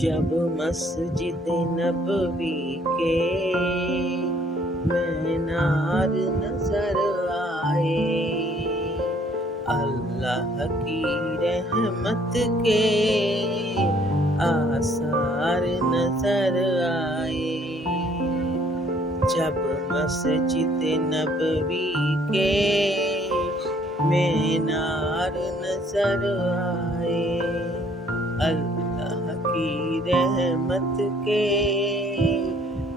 جب مسجد نبوی کے مینار نظر آئے، اللہ کی رحمت کے آثار نظر آئے۔ جب مسجد نبوی کے مینار نظر آئے، اللہ کی رحمت کے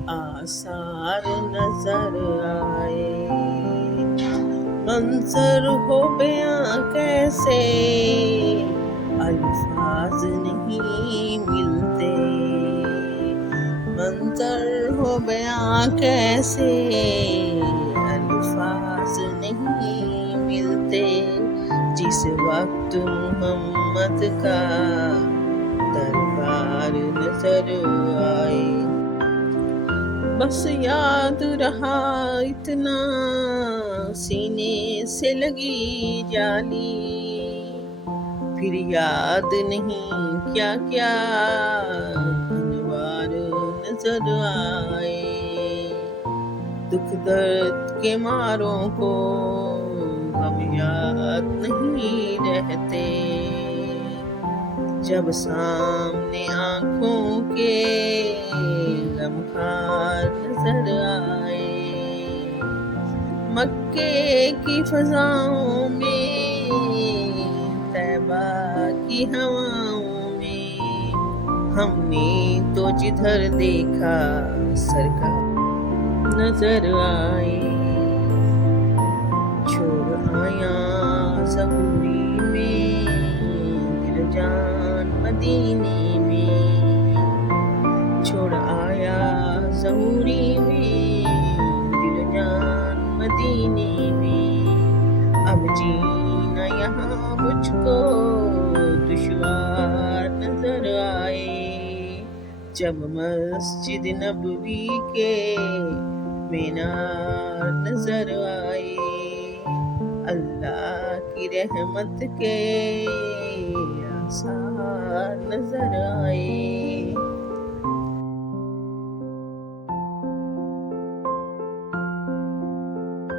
آثار نظر آئے۔ منظر ہو بیاں کیسے الفاظ نہیں ملتے، منظر ہو بیاں کیسے الفاظ نہیں ملتے، جس وقت محمد کا دربار نظر آئے۔ بس یاد رہا اتنا سینے سے لگی جالی، پھر یاد نہیں کیا کیا انوار نظر آئے۔ دکھ درد کے ماروں کو ہم یاد نہیں رہتے، جب سامنے آنکھوں کے غمخوار نظر آئے۔ مکے کی فضاؤں میں، طیبہ کی ہواؤں میں، ہم نے تو جدھر دیکھا سرکار نظر آئے۔ چھوڑ آیا ظہوری میں دل جان مدینے میں، چھوڑ آیا ظہوری میں دل جان مدینے میں، اب جینا یہاں مجھ کو دشوار نظر آئے۔ جب مسجد نبوی کے مینار نظر آئے، اللہ کی رحمت کے